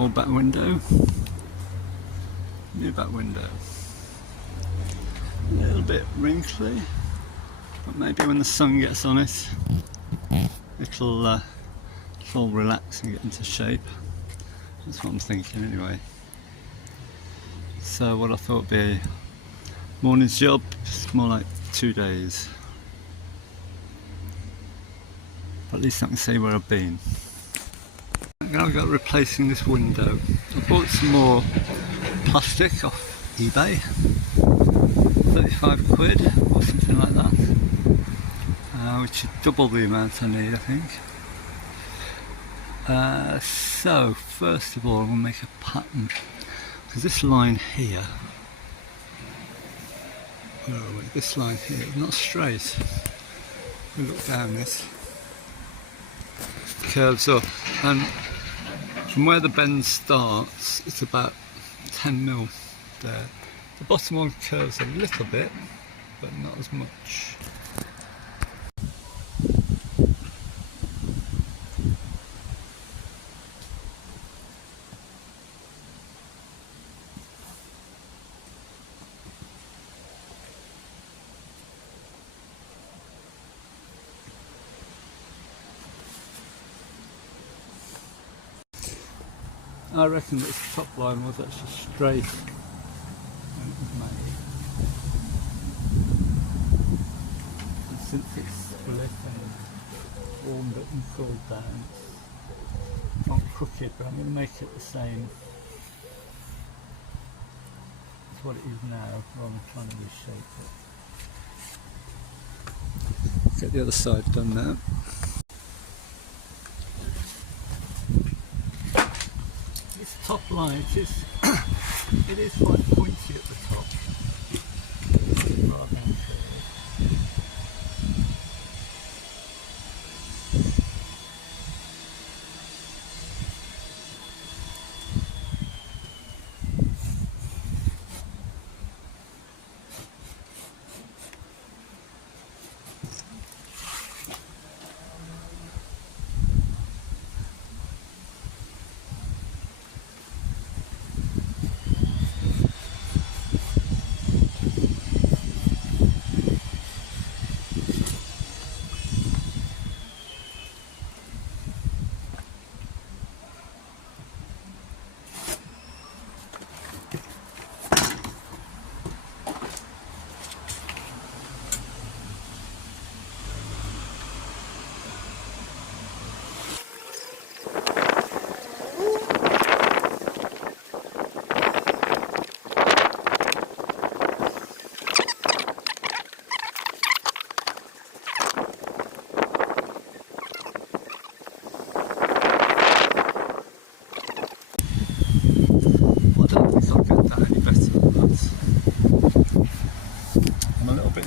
Old back window, new back window. A little bit wrinkly, but maybe when the sun gets on it, it'll relax and get into shape. That's what I'm thinking anyway. So what I thought would be a morning's job, it's more like 2 days. But at least I can see where I've been. Now I've got replacing this window. I bought some more plastic off eBay, 35 quid or something like that, which is double the amount I need, I think. So first of all I'm going to make a pattern, because this line here, where are we? This line here is not straight. If we look down this, curves up, and from where the bend starts it's about 10 mil there. The bottom one curves a little bit, but not as much. I reckon that this top line was actually straight when it was made. And since it's split and warmed up and cooled down, it's not crooked, but I'm going to make it the same as what it is now, rather than trying to reshape it. Get the other side done now. Top line, it is quite pointy at the top, rather than curved.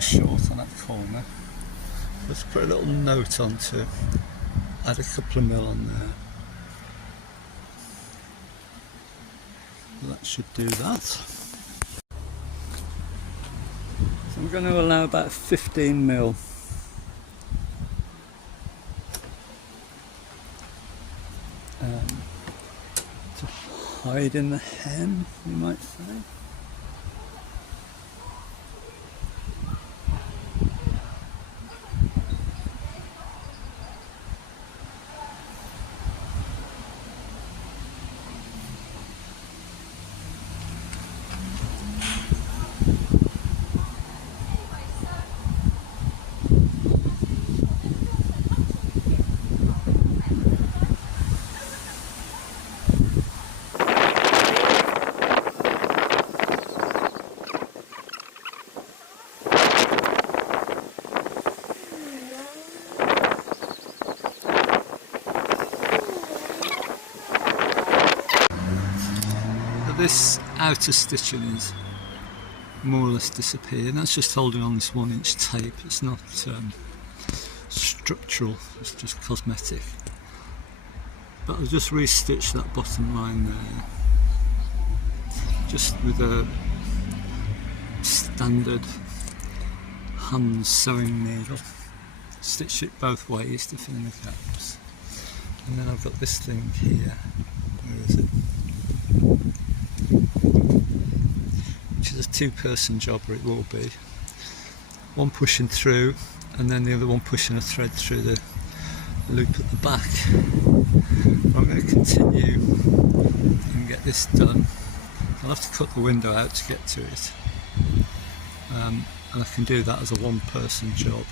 Short on that corner. Let's put a little note on to add a couple of mil on there. That should do that. So I'm going to allow about 15 mil. To hide in the hem, you might say. This outer stitching is more or less disappeared. That's just holding on this 1-inch tape. It's not structural, it's just cosmetic. But I'll just re-stitch that bottom line there, just with a standard hand sewing needle. Stitch it both ways to fill in the gaps. And then I've got this thing here. Where is it? which is a two-person job, or it will be. One pushing through and then the other one pushing a thread through the loop at the back. I'm going to continue and get this done. I'll have to cut the window out to get to it, and I can do that as a one-person job,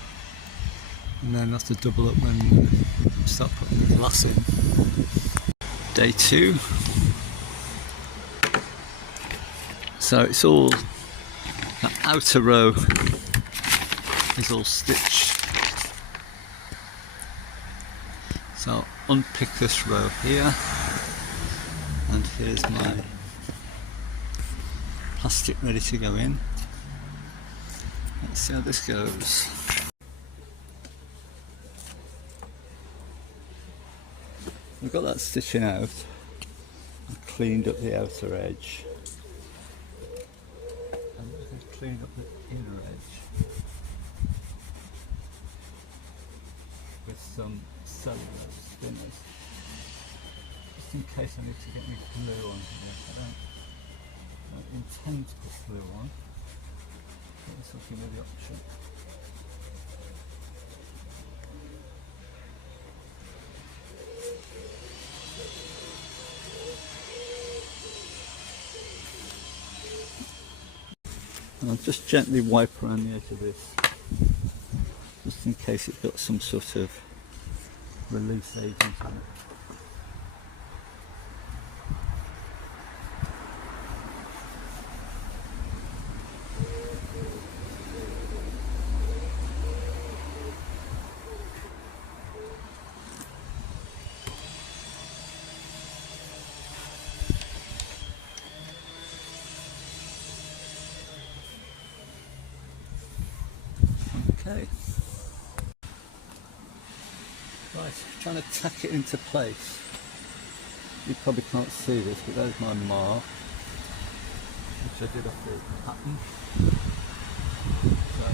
and then have to double up when I start putting the glass in. Day 2. So it's all, that outer row is all stitched. So I'll unpick this row here, and here's my plastic ready to go in. Let's see how this goes. I've got that stitching out. I've cleaned up the outer edge. And I've cleaned up the inner edge with some cellulose spinners, just in case I need to get any glue on here. I don't intend to put glue on, but this will give me the option. And I'll just gently wipe around the edge of this, just in case it's got some sort of release agent in it. Okay. Right, trying to tack it into place. You probably can't see this, but there's my mark, which I did off the pattern. So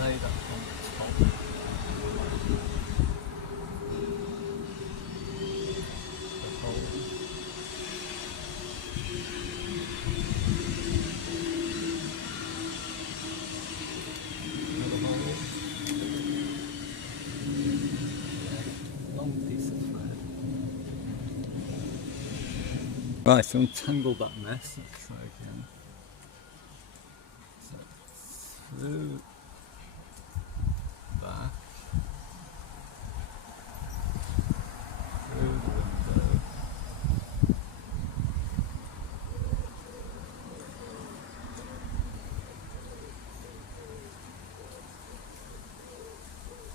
lay that on the top. The hole. Another hole. Long piece of thread. Right, so untangle that mess. Let's try again. So through, back, through the window,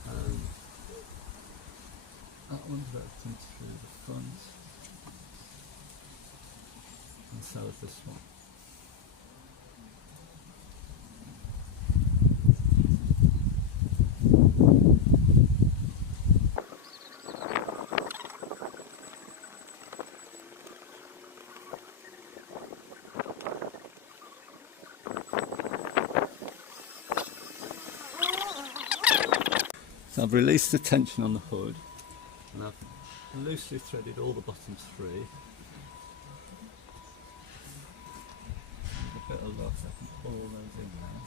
and that one's routed through the front, and so is this one. So I've released the tension on the hood, and I've loosely threaded all the bottoms free. A bit of loss, I can pull all those in now.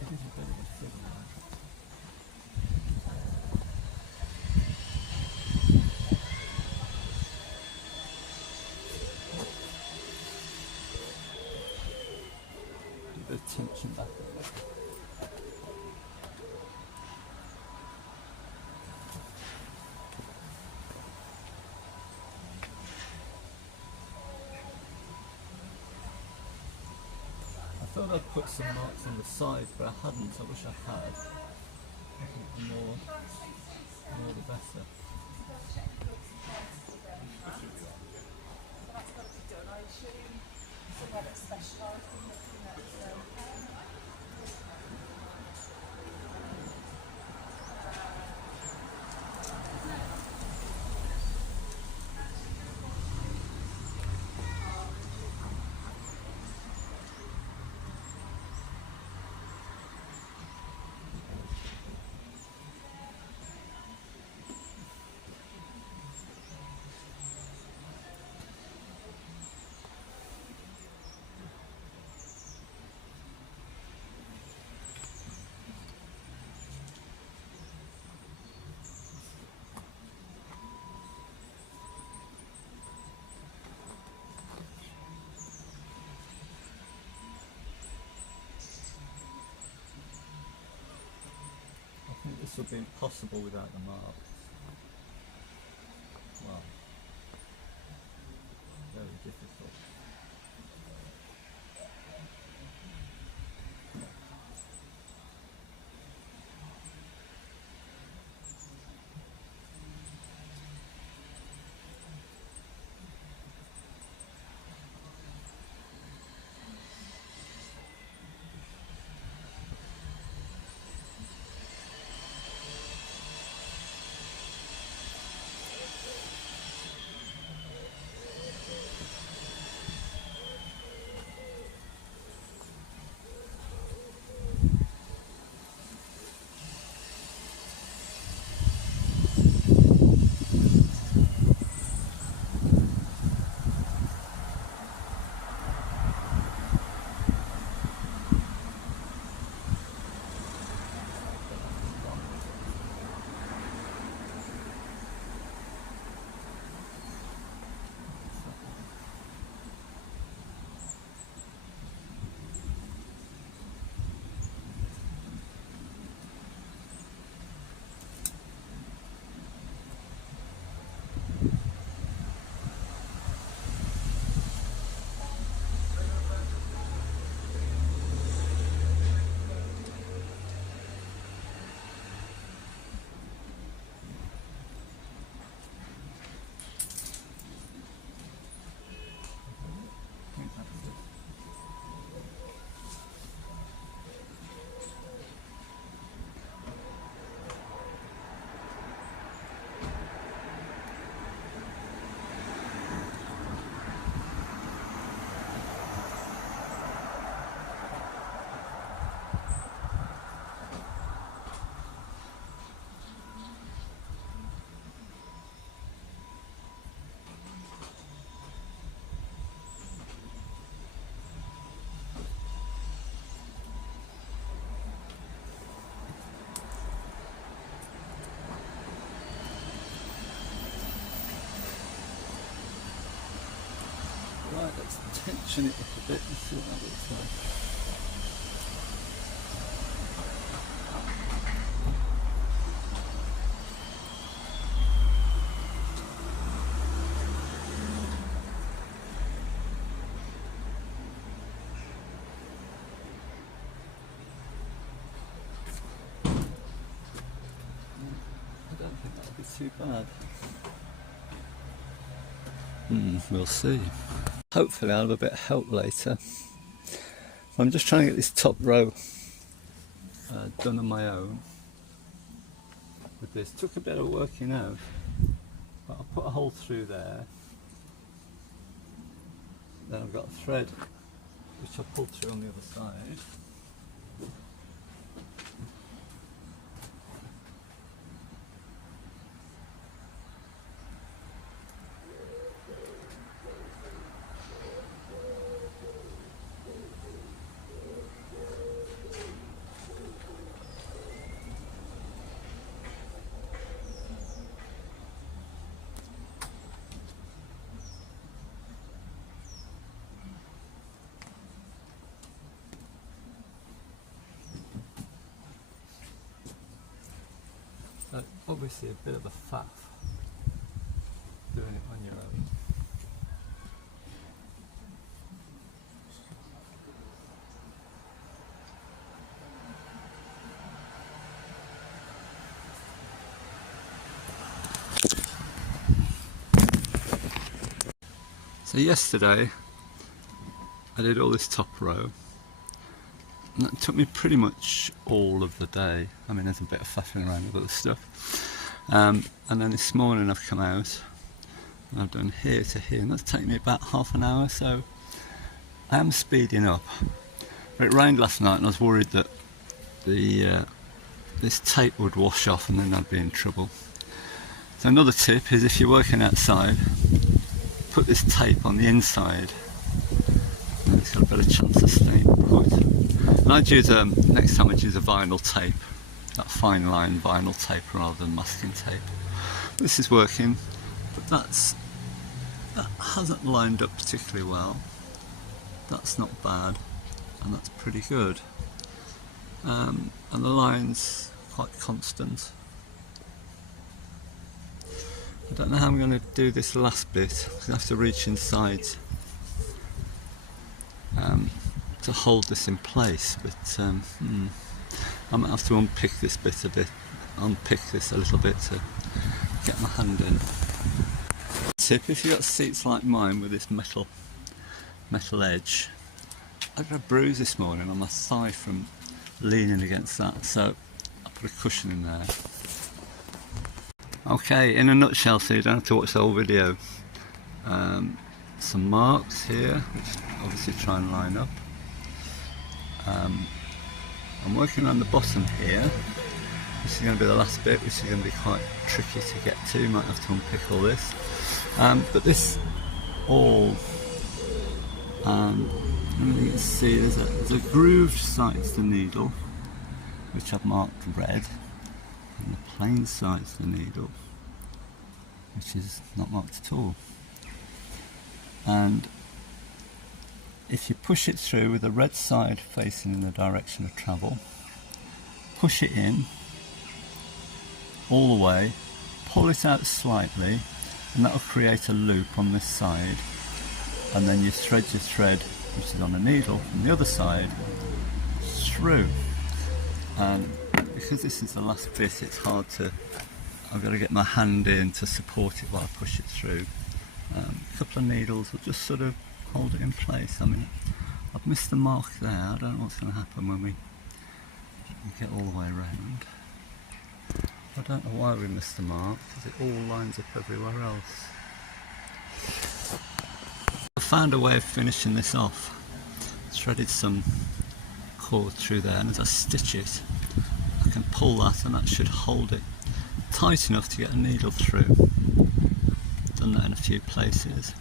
It is a bit of a signal. A bit of tension back there. I thought I'd put some marks on the side, but I hadn't. I wish I had. I think the more the better. This would be impossible without the marks. Wow, very difficult. Right, let's tension it up a bit and see what that looks like. I don't think that'll be too bad. We'll see. Hopefully I'll have a bit of help later. I'm just trying to get this top row done on my own with this. Took a bit of working out, but I'll put a hole through there. Then I've got a thread which I'll pull through on the other side. Obviously a bit of a faff doing it on your own. So yesterday I did all this top row, and that took me pretty much all of the day. I mean, there's a bit of faffing around with other stuff. And then this morning I've come out and I've done here to here, and that's taken me about half an hour, so I am speeding up. But it rained last night and I was worried that this tape would wash off and then I'd be in trouble. So another tip is, if you're working outside, put this tape on the inside and it's got a better chance of staying put. And I'd use, next time I'd use a vinyl tape, that fine line vinyl tape rather than masking tape. This is working, but that hasn't lined up particularly well. That's not bad, and that's pretty good. And the lines quite constant. I don't know how I'm going to do this last bit. I have to reach inside to hold this in place, but I might have to unpick this a little bit to get my hand in. Tip: if you've got seats like mine with this metal edge, I got a bruise this morning on my thigh from leaning against that, so I put a cushion in there. Okay, in a nutshell, so you don't have to watch the whole video. Some marks here, which obviously try and line up. I'm working on the bottom here. This is going to be the last bit, which is going to be quite tricky to get to. You might have to unpick all this. But this all, you can see there's a grooved side to the needle, which I've marked red, and the plain side to the needle, which is not marked at all. And if you push it through with the red side facing in the direction of travel, push it in all the way, pull it out slightly, and that will create a loop on this side, and then you thread your thread, which is on the needle, from the other side through. And because this is the last bit, it's hard to, I've got to get my hand in to support it while I push it through. A couple of needles will just sort of hold it in place. I mean, I've missed the mark there. I don't know what's going to happen when we get all the way around. I don't know why we missed the mark, because it all lines up everywhere else. I found a way of finishing this off. Threaded some cord through there, and as I stitch it, I can pull that, and that should hold it tight enough to get a needle through. Done that in a few places.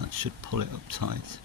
That should pull it up tight.